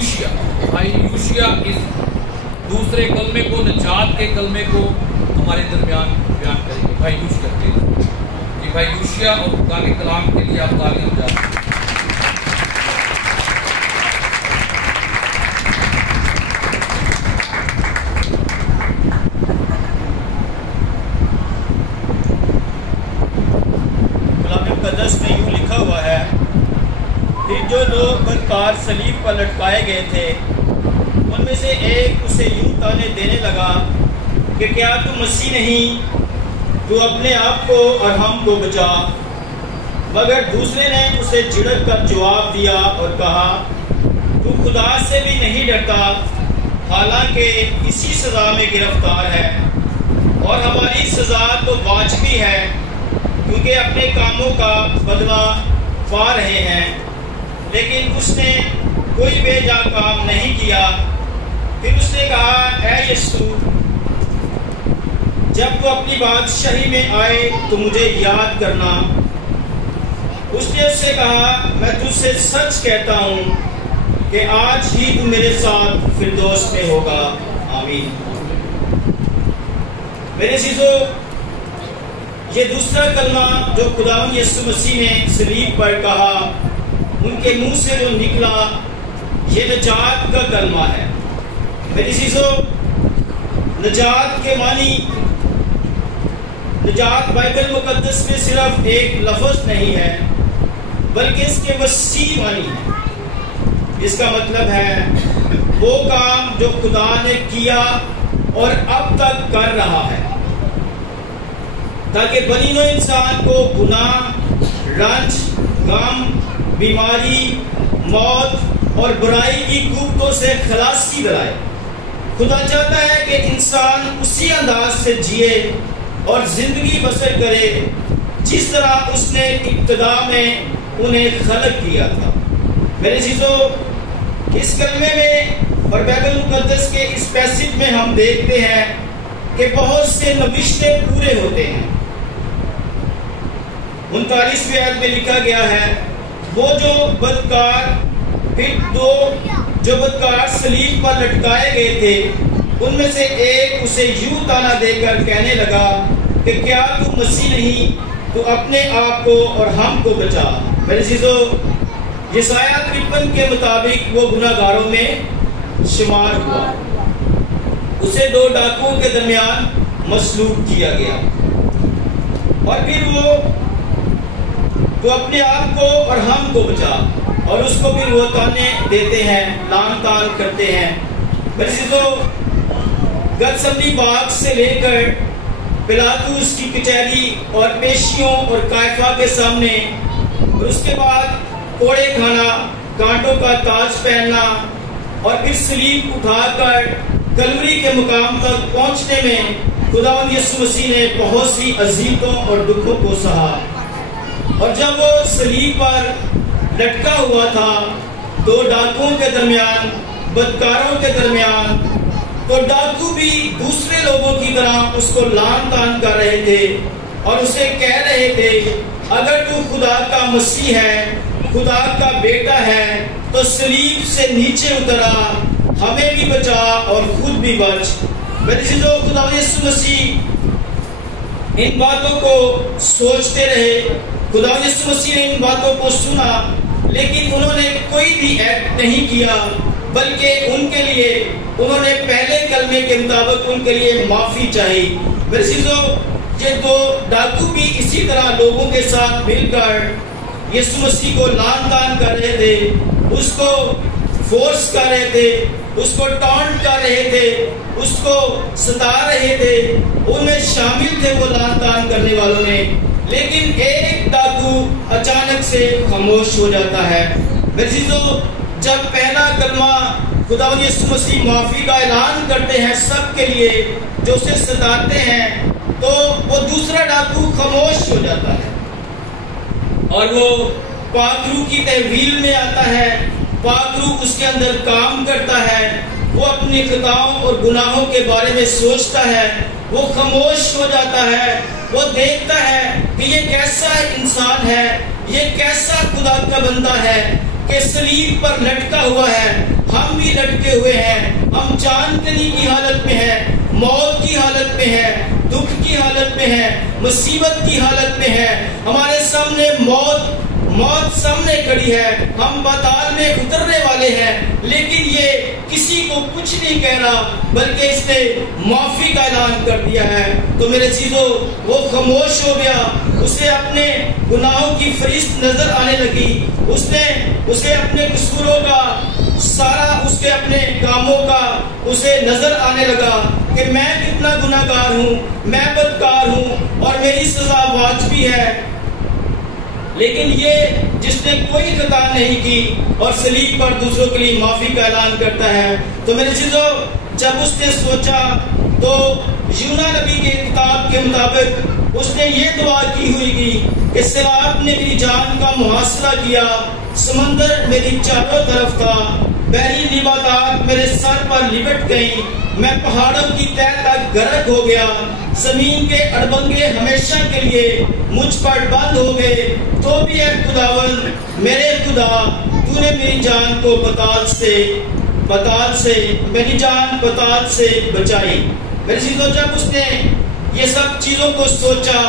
یوشیا، بھائی یوشیا اس دوسرے کلمے کو، نجات کے کلمے کو ہمارے درمیان بیان کریں گے. بھائی یوشیا پلیز. جی بھائی یوشیا اور خدا کے کلام کے لیے آپ تالیاں بجائیں. میں یوں لکھا ہوا ہے، پھر جو لوگ بدکار صلیب پر لٹکائے گئے تھے ان میں سے ایک اسے یوں تانے دینے لگا کہ کیا تو مسیح نہیں؟ تو اپنے آپ کو اور ہم کو بچا. مگر دوسرے نے اسے جھڑک کر جواب دیا اور کہا، تو خدا سے بھی نہیں ڈرتا، حالانکہ اسی سزا میں گرفتار ہے، اور ہماری سزا تو واجبی ہے کیونکہ اپنے کاموں کا بدلہ پا رہے ہیں. لیکن اس نے کوئی بے جا کام نہیں کیا. پھر اس نے کہا، اے یسوع، جب تو اپنی بادشاہی میں آئے تو مجھے یاد کرنا. اس نے اس سے کہا، میں تجھ سے سچ کہتا ہوں کہ آج ہی تو میرے ساتھ فردوس میں ہوگا. آمین. میرے عزیزو، یہ دوسرا کلمہ جو خداوند یسوع مسیح نے صلیب پر کہا، ان کے منہ سے جو نکلا، یہ نجات کا کلمہ ہے. میری عزیزو، نجات کے معنی، نجات بائبل مقدس میں صرف ایک لفظ نہیں ہے بلکہ اس کے وسیع معنی ہے. اس کا مطلب ہے وہ کام جو خدا نے کیا اور اب تک کر رہا ہے تاکہ بنی نوع انسان کو گناہ، رنج، غم، بیماری، موت اور برائی کی قوتوں سے خلاصی دلائے. خدا چاہتا ہے کہ انسان اسی انداز سے جیے اور زندگی بسر کرے جس طرح اس نے ابتدا میں انہیں خلق کیا تھا. میرے عزیزو، اس کلمے میں اور بائبل مقدس کے اس پیسج میں ہم دیکھتے ہیں کہ بہت سے نوشتے پورے ہوتے ہیں. 39ویں آیت میں لکھا گیا ہے، وہ جو بدکار، پھر دو جو بدکار صلیب پر لٹکائے گئے تھے ان میں سے ایک اسے یوں تانا دے کر کہنے لگا کہ کیا تو مسیح نہیں؟ تو اپنے آپ کو اور ہم کو بچا. میرے عزیزو، یسایہ 53 کے مطابق وہ گناہ گاروں میں شمار ہوا. اسے دو ڈاکوؤں کے درمیان مسلوب کیا گیا، اور پھر وہ تو اپنے آپ کو اور ہم کو بچا، اور اس کو پھر وہ تانے دیتے ہیں، لان تان کرتے ہیں. گتسمنی باغ سے لے کر پلاطس کی کچہری اور پیشیوں اور قیافہ کے سامنے، اور اس کے بعد کوڑے کھانا، کانٹوں کا تاج پہننا، اور پھر صلیب اٹھا کر کلوری کے مقام تک پہنچنے میں خداوند یسوع مسیح نے بہت سی اذیتوں اور دکھوں کو سہا. اور جب وہ صلیب پر لٹکا ہوا تھا دو ڈاکوؤں کے درمیان، بدکاروں کے درمیان، تو ڈاکو بھی دوسرے لوگوں کی طرح اس کو لان تان کر رہے تھے اور اسے کہہ رہے تھے، اگر تو خدا کا مسیح ہے، خدا کا بیٹا ہے، تو صلیب سے نیچے اترا، ہمیں بھی بچا اور خود بھی بچ. میرے عزیزو، خدا یسوع مسیح ان باتوں کو سوچتے رہے. خدا یسوع مسیح نے ان باتوں کو سنا، لیکن انہوں نے کوئی بھی ایکٹ نہیں کیا، بلکہ ان کے لیے انہوں نے پہلے کلمے کے مطابق ان کے لیے معافی چاہی. میرے عزیزو، یہ دو ڈاکو بھی اسی طرح لوگوں کے ساتھ مل کر یسوع مسیح کو لان تان کر رہے تھے، اس کو فورس کر رہے تھے، اس کو ٹانٹ کر رہے تھے، اس کو ستا رہے تھے. ان میں شامل تھے وہ لان تان کرنے والوں نے. لیکن ایک ڈاکو اچانک سے خاموش ہو جاتا ہے. میرے عزیزو، جب پہلا کلمہ خداوند یسوع مسیح معافی کا اعلان کرتے ہیں سب کے لیے جو اسے ستاتے ہیں، تو وہ دوسرا ڈاکو خاموش ہو جاتا ہے اور وہ پاک روح کی تحویل میں آتا ہے. پاک روح اس کے اندر کام کرتا ہے. وہ اپنی خطاؤں اور گناہوں کے بارے میں سوچتا ہے. وہ خاموش ہو جاتا ہے. وہ دیکھتا ہے کہ یہ کیسا انسان ہے، یہ کیسا خدا کا بندہ ہے کہ صلیب پر لٹکا ہوا ہے. ہم ہم بھی لٹکے ہوئے ہیں، ہم جان کنی کی حالت میں ہیں، موت کی حالت میں ہیں، دکھ کی حالت میں ہیں، مصیبت کی حالت میں ہیں، ہمارے سامنے موت سامنے کھڑی ہے، ہم پاتال میں اترنے والے ہیں، لیکن یہ کسی کو کچھ نہیں کہہ رہا بلکہ اس نے معافی کا اعلان کر دیا ہے۔ تو میرے چیزوں وہ خاموش ہو گیا، اسے اپنے گناہوں کی فہرست نظر آنے لگی، اسے اپنے قصوروں کا سارا اس کے اپنے کاموں کا اسے نظر آنے لگا کہ میں کتنا گناہگار ہوں، میں بدکار ہوں اور میری سزا واجبی ہے، لیکن یہ جس نے کوئی خطا نہیں کی اور صلیب پر دوسروں کے لیے معافی کا اعلان کرتا ہے۔ تو میرے چیزوں جب اس نے سوچا تو یونا نبی کے کتاب کے مطابق اس نے یہ دعا کی ہوئی تھی کہ سیلاب نے میری جان کا محاصرہ کیا، سمندر میری چاروں طرف تھا، بحری نباتات میرے سر پر لپٹ گئی، میں پہاڑوں کی تہ تک غرق ہو گیا، زمین کے اڑبنگے ہمیشہ کے لیے مجھ پر بند ہو گئے، تو بھی اے خداوند میرے خدا تو نے میری جان کو میری جان پتال سے بچائی۔ میری چیزوں جب اس نے یہ سب چیزوں کو سوچا،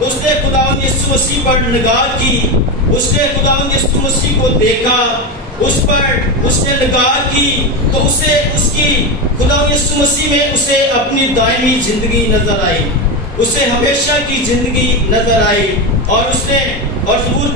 اس نے خداوند یسوع مسیح پر نگاہ کی، اس نے خداوند یسوع مسیح کو دیکھا، اس پر اس نے نگاہ کی تو اسے اس کی خداوند یسوع مسیح میں اسے اپنی دائمی زندگی نظر آئی، اسے ہمیشہ کی زندگی نظر آئی، اور اس نے اور زبور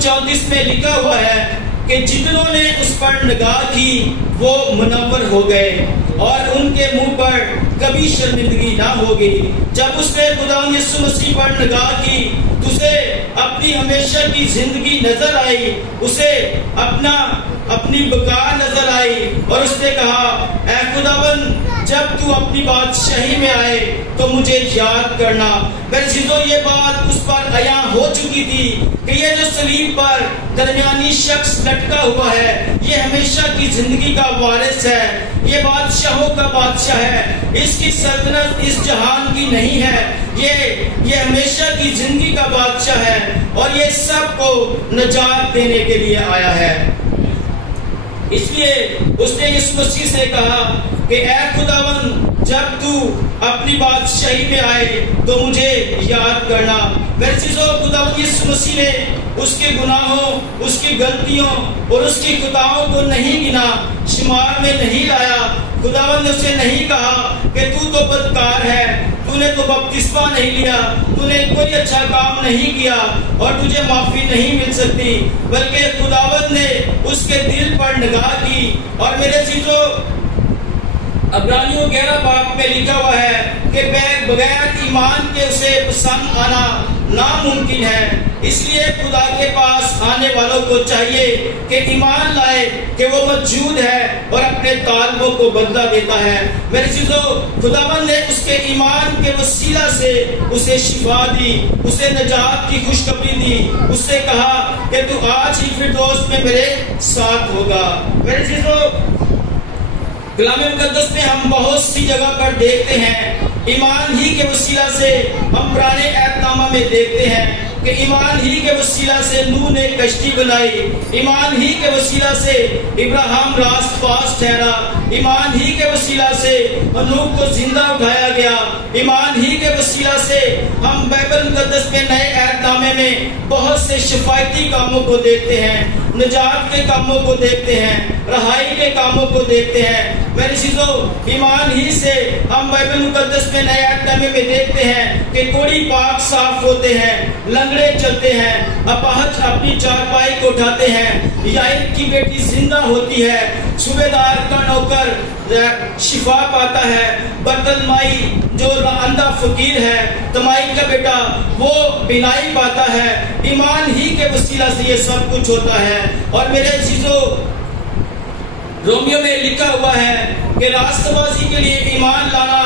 34 میں لکھا ہوا ہے کہ جتنوں نے اس پر نگاہ کی وہ منور ہو گئے اور ان کے منہ پر کبھی شرمندگی نہ ہوگی۔ جب اس نے خداوند یسوع مسیح پر نگاہ کی تو اسے اپنی ہمیشہ کی زندگی نظر آئی، اسے اپنی بقا نظر آئی، اور اس نے کہا اے خداوند جب تو اپنی بادشاہی میں آئے تو مجھے یاد کرنا۔ میرے چیزوں یہ بات اس پر عیاں ہو چکی تھی کہ یہ جو صلیب پر درمیانی شخص لٹکا ہوا ہے یہ ہمیشہ کی زندگی کا وارث ہے، یہ بادشاہوں کا بادشاہ ہے، اس کی سلطنت اس جہان کی نہیں ہے، یہ ہمیشہ کی زندگی کا بادشاہ ہے اور یہ سب کو نجات دینے کے لیے آیا ہے۔ اس لیے اس نے اس مسیح سے کہا کہ اے خداوند جب تو اپنی بادشاہی میں آئے تو مجھے یاد کرنا۔ میرے چیزوں خداوند یسوع مسیح نے اس کے گناہوں، اس کی غلطیوں اور اس کی خطاؤں کو نہیں گنا، شمار میں نہیں لایا۔ خداوند نے اسے نہیں کہا کہ تو بدکار ہے، تو نے تو بپتسمہ نہیں لیا، تو نے کوئی اچھا کام نہیں کیا اور تجھے معافی نہیں مل سکتی، بلکہ خداوند نے اس کے دل پر نگاہ کی۔ اور میرے چیزوں عبرانیوں 11 باب میں لکھا ہوا ہے کہ بغیر ایمان کے اسے پسند آنا ناممکن ہے، اس لیے خدا کے پاس آنے والوں کو چاہیے کہ ایمان لائے کہ وہ موجود ہے اور اپنے طالبوں کو بدلہ دیتا ہے۔ میرے چیزوں خداوند نے اس کے ایمان کے وسیلہ سے اسے شفا دی، اسے نجات کی خوشخبری دی، اس سے کہا کہ تو آج ہی فردوس میں میرے ساتھ ہوگا۔ میرے چیزوں کلام مقدس میں ہم بہت سی جگہ پر دیکھتے ہیں ایمان ہی کے وسیلہ سے، ہم پرانے عہد نامہ میں دیکھتے ہیں کہ ایمان ہی کے وسیلہ سے نوح نے کشتی بنائی، ایمان ہی کے وسیلہ سے ابراہیم راست باز ٹھہرا، ایمان ہی کے وسیلہ سے ہنوک کو زندہ اٹھایا گیا، ایمان ہی کے وسیلہ سے ہم بائبل مقدس میں نئے عہد نامے میں بہت سے شفایتی کاموں کو دیکھتے ہیں، نجات کے کاموں کو دیکھتے ہیں، رہائی کے کاموں کو دیکھتے ہیں۔ میری چیزوں ایمان ہی سے ہم بائبل مقدس میں نئے عہد نامے میں دیکھتے ہیں کہ کوڑی پاک صاف ہوتے ہیں، لنگڑے چلتے ہیں، اپاہج اپنی چارپائی کو اٹھاتے ہیں، یائر کی بیٹی زندہ ہوتی ہے، صوبیدار کا نوکر شفا پاتا ہے، برتلمائی جو اندھا فقیر ہے، تمائی کا بیٹا وہ بینائی پاتا ہے۔ ایمان ہی کے وسیلہ سے یہ سب کچھ ہوتا ہے۔ اور میرے چیزوں رومیو میں لکھا ہوا ہے کہ راست بازی کے لیے ایمان لانا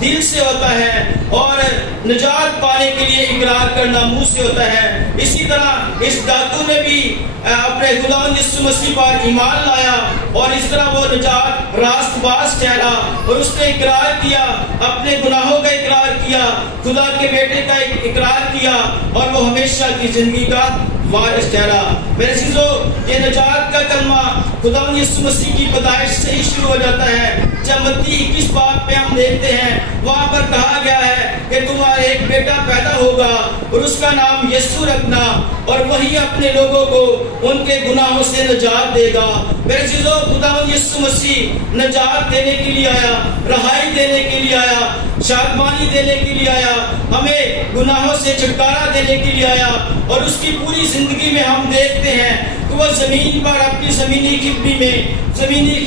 دل سے ہوتا ہے اور نجات پانے کے لیے اقرار کرنا منہ سے ہوتا ہے۔ اسی طرح اس ڈاکو نے بھی اپنے خداوند یسوع مسیح پر ایمان لایا اور اس طرح وہ نجات راست باز ٹھہرا اور اس نے اقرار کیا، اپنے گناہوں کا اقرار کیا، خدا کے بیٹے کا اقرار کیا اور وہ ہمیشہ کی زندگی کا وارث ٹھہرا۔ میرے عزیزو، یہ نجات کا کلمہ خدا یسوع مسیح کی پیدائش سے ہی شروع ہو جاتا ہے۔ جب متی 21 باب پہ ہم دیکھتے ہیں، وہاں پر کہا گیا ہے کہ تمہارا ایک بیٹا پیدا ہوگا اور اس کا نام یسوع رکھنا، اور وہی اپنے لوگوں کو ان کے گناہوں سے نجات دے گا۔ میرے عزیزو، خدا یسوع مسیح نجات دینے کے لیے آیا، رہائی دینے کے لیے آیا، شادمانی دینے کے لیے آیا، ہمیں گناہوں سے چھٹکارا دینے کے لیے آیا۔ اور اس کی پوری زندگی میں ہم دیکھتے ہیں کہ وہ زمین پر اپنی زمینی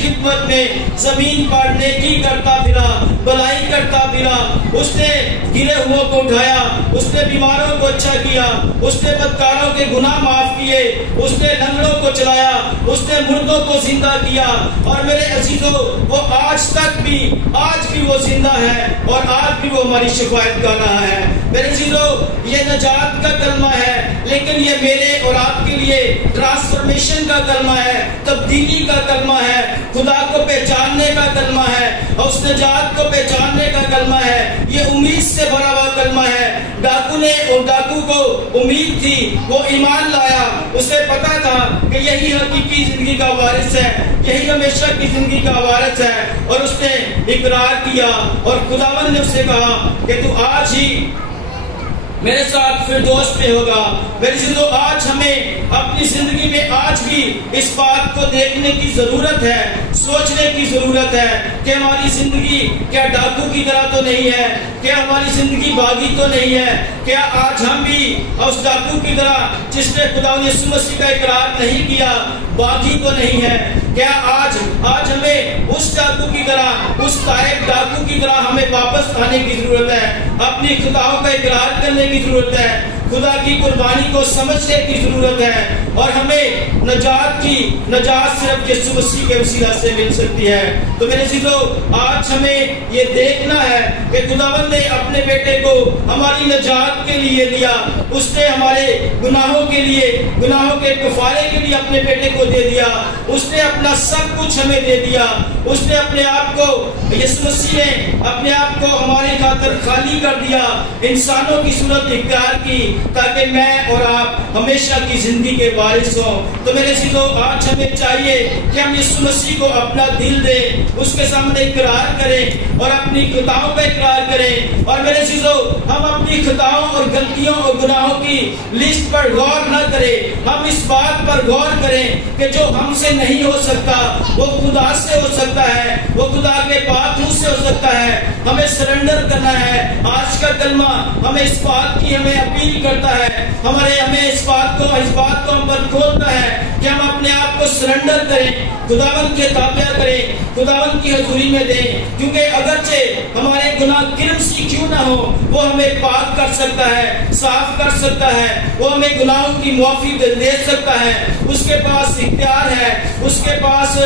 خدمت میں زمین پر نیکی کرتا پھرا، بھلائی کرتا پھرا۔ اس نے گرے ہوئوں کو اٹھایا، اس نے بیماروں کو اچھا کیا، اس نے بدکاروں کے گناہ معاف کیے، اس نے لنگڑوں کو چلایا، اس نے مردوں کو زندہ کیا۔ اور میرے عزیزو، وہ آج بھی وہ زندہ ہے اور آج بھی وہ ہماری شفاعت کر رہا ہے۔ میرے عزیزو، یہ نجات کا کلمہ ہے، لیکن یہ میرے اور آپ کے لیے ٹرانسفارمیشن کا کلمہ ہے، تبدیلی کا کلمہ ہے، خدا کو پہچاننے کا کلمہ ہے، اور اس نجات کو پہچاننے کا کلمہ ہے۔ یہ امید سے بھرا ہوا کلمہ ہے۔ ڈاکو کو امید تھی، وہ ایمان لایا، اسے پتا تھا کہ یہی حقیقی زندگی کا وارث ہے، یہی ہمیشہ کی زندگی کا وارث ہے، اور اس نے اقرار کیا، اور خداوند نے اسے کہا کہ تو آج ہی میرے ساتھ فردوس میں ہوگا۔ میرے عزیزو، آج ہمیں اپنی زندگی میں آج بھی اس بات کو دیکھنے کی ضرورت ہے، سوچنے کی ضرورت ہے کہ ہماری زندگی کیا ڈاکو کی طرح تو نہیں ہے، کیا ہماری زندگی باغی تو نہیں ہے، کیا آج ہم بھی اس ڈاکو کی طرح جس نے خدا یسوع مسیح کا اقرار نہیں کیا باغی تو نہیں ہے؟ کیا آج ہمیں اس ڈاکو کی طرح، اس تائب ڈاکو کی طرح ہمیں واپس آنے کی ضرورت ہے، اپنی خطاؤں کا اقرار کرنے کی ضرورت ہے، خدا کی قربانی کو سمجھنے کی ضرورت ہے، اور ہمیں نجات صرف یسوع مسیح کے وسیلہ سے مل سکتی ہے۔ تو میرے عزیزو، آج ہمیں یہ دیکھنا ہے کہ خداوند نے اپنے بیٹے کو ہماری نجات کے لیے دیا، اس نے ہمارے گناہوں کے کفارے کے لیے اپنے بیٹے کو دے دیا، اس نے اپنا سب کچھ ہمیں دے دیا، اس نے اپنے آپ کو، یسوع مسیح نے اپنے آپ کو ہماری خاطر خالی کر دیا، انسانوں کی صورت اختیار کی تاکہ میں اور آپ ہمیشہ کی زندگی کے وارث ہوں۔ تو میرے عزیزو، آج ہمیں چاہیے کہ ہم یسوع مسیح کو اپنا دل دیں، اس کے سامنے اقرار کریں اور اپنی خطاؤں کا اقرار کریں۔ اور میرے عزیزو، ہم اپنی خطاؤں اور غلطیوں اور گناہوں کی لسٹ پر غور نہ کریں، ہم اس بات پر غور کریں کہ جو ہم سے نہیں ہو سکتا وہ خدا سے ہو سکتا ہے، وہ خدا کے پاک روح سے ہو سکتا ہے۔ ہمیں سرنڈر کرنا ہے۔ آج کا کلمہ ہمیں اس بات کی ہمیں اپیل کرتا ہے، ہمیں اس بات کو ہم پر کھولتا ہے کہ ہم اپنے آپ کو سرنڈر کریں، خداوند کے تابع کریں، خداوند کی حضوری میں دیں، کیونکہ اگرچہ ہمارے گناہ کرم سی کیوں نہ ہو، وہ ہمیں پاک کر سکتا ہے، صاف کر سکتا ہے، وہ ہمیں گناہوں کی معافی دے سکتا ہے۔ اس کے پاس اختیار ہے، اس کے پاس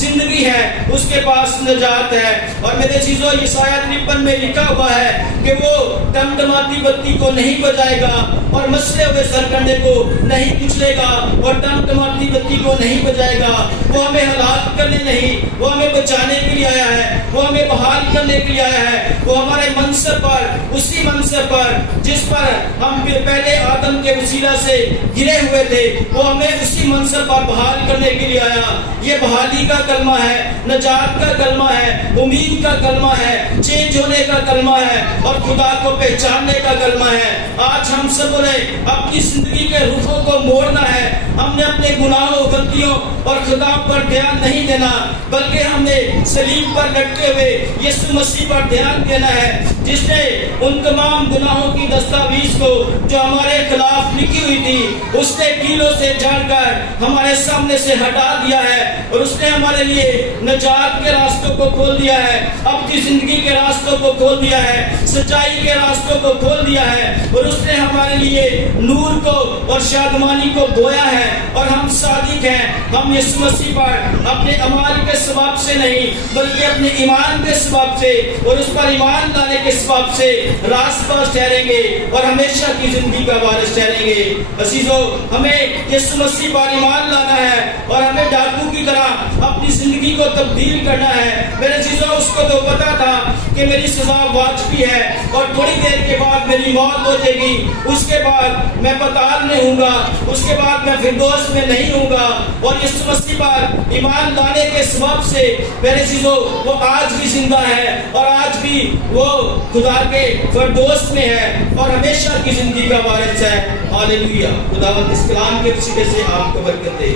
زندگی ہے، اس کے پاس نجات ہے۔ اور میرے چیزوں، یسایہ 53 میں لکھا ہوا ہے کہ وہ ٹمٹماتی بتی کو نہیں بجائے گا اور مسلے ہوئے سرکنڈے کو نہیں کچلے گا، اور ٹمٹماتی بتی کو نہیں بجائے گا۔ وہ ہمیں ہلاک کرنے نہیں، وہ ہمیں بچانے کے لیے آیا ہے، وہ ہمیں بحال کرنے کے لیے آیا ہے۔ وہ ہمارے منصب پر، اسی منصب پر جس پر ہم پہلے آدم کے وسیلہ سے گرے ہوئے تھے، وہ ہمیں اسی منصب پر بحال کرنے کے لیے آیا۔ یہ بحالی کا کلمہ ہے، نجات کا کلمہ ہے، امید کا کلمہ ہے، چینج ہونے کا کلمہ ہے، اور خدا کو پہچاننے کا کلمہ ہے۔ آج ہم سب نے اپنی زندگی کے رخوں کو موڑنا ہے۔ ہم نے اپنے گناہوں، غلطیوں اور خطاؤں پر دھیان نہیں دینا، بلکہ ہم نے صلیب پر لٹکے ہوئے یسوع مسیح پر دھیان دینا ہے، جس نے ان تمام گناہوں کی دستاویز کو جو ہمارے خلاف لکھی ہوئی تھی، اس نے کیلوں سے جھاڑ کر ہمارے سامنے سے ہٹا دیا ہے، اور اس نے ہمارے لیے نجات کے راستوں کو کھول دیا ہے، اپنی زندگی کے راستوں کو کھول دیا ہے، سچائی کے راستوں کو کھول دیا ہے، اور اس نے ہمارے لیے نور کو اور شادمانی کو بویا ہے۔ اور ہم صادق ہیں، ہم یسوع مسیح پر اپنے اعمال کے سبب سے نہیں، بلکہ اپنے ایمان کے سبب سے اور اس پر ایمان لانے کے سبب سے راست باز ٹھہریں گے اور ہمیشہ کی زندگی کا وارث ٹھہریں گے۔ عزیزو، ہمیں یسوع مسیح پر ایمان لانا ہے، اور ہمیں ڈاکو کی طرح اپنی اپنی زندگی کو تبدیل کرنا ہے۔ میرے چیزوں اس کو تو پتا تھا کہ میری سزا واجبی ہے اور تھوڑی دیر کے بعد میری موت ہو جائے گی، اس کے بعد میں پتال میں ہوں گا، اس کے بعد میں فردوس میں نہیں ہوں گا، اور یسوع مسیح پر ایمان لانے کے سبب سے میرے چیزوں وہ آج بھی زندہ ہے اور آج بھی وہ خدا کے فردوس میں ہے اور ہمیشہ کی زندگی کا وارث ہے۔ ہاللیلویہ۔ خداوند اس کلام کے وسیلے سے آپ کو برکت دے۔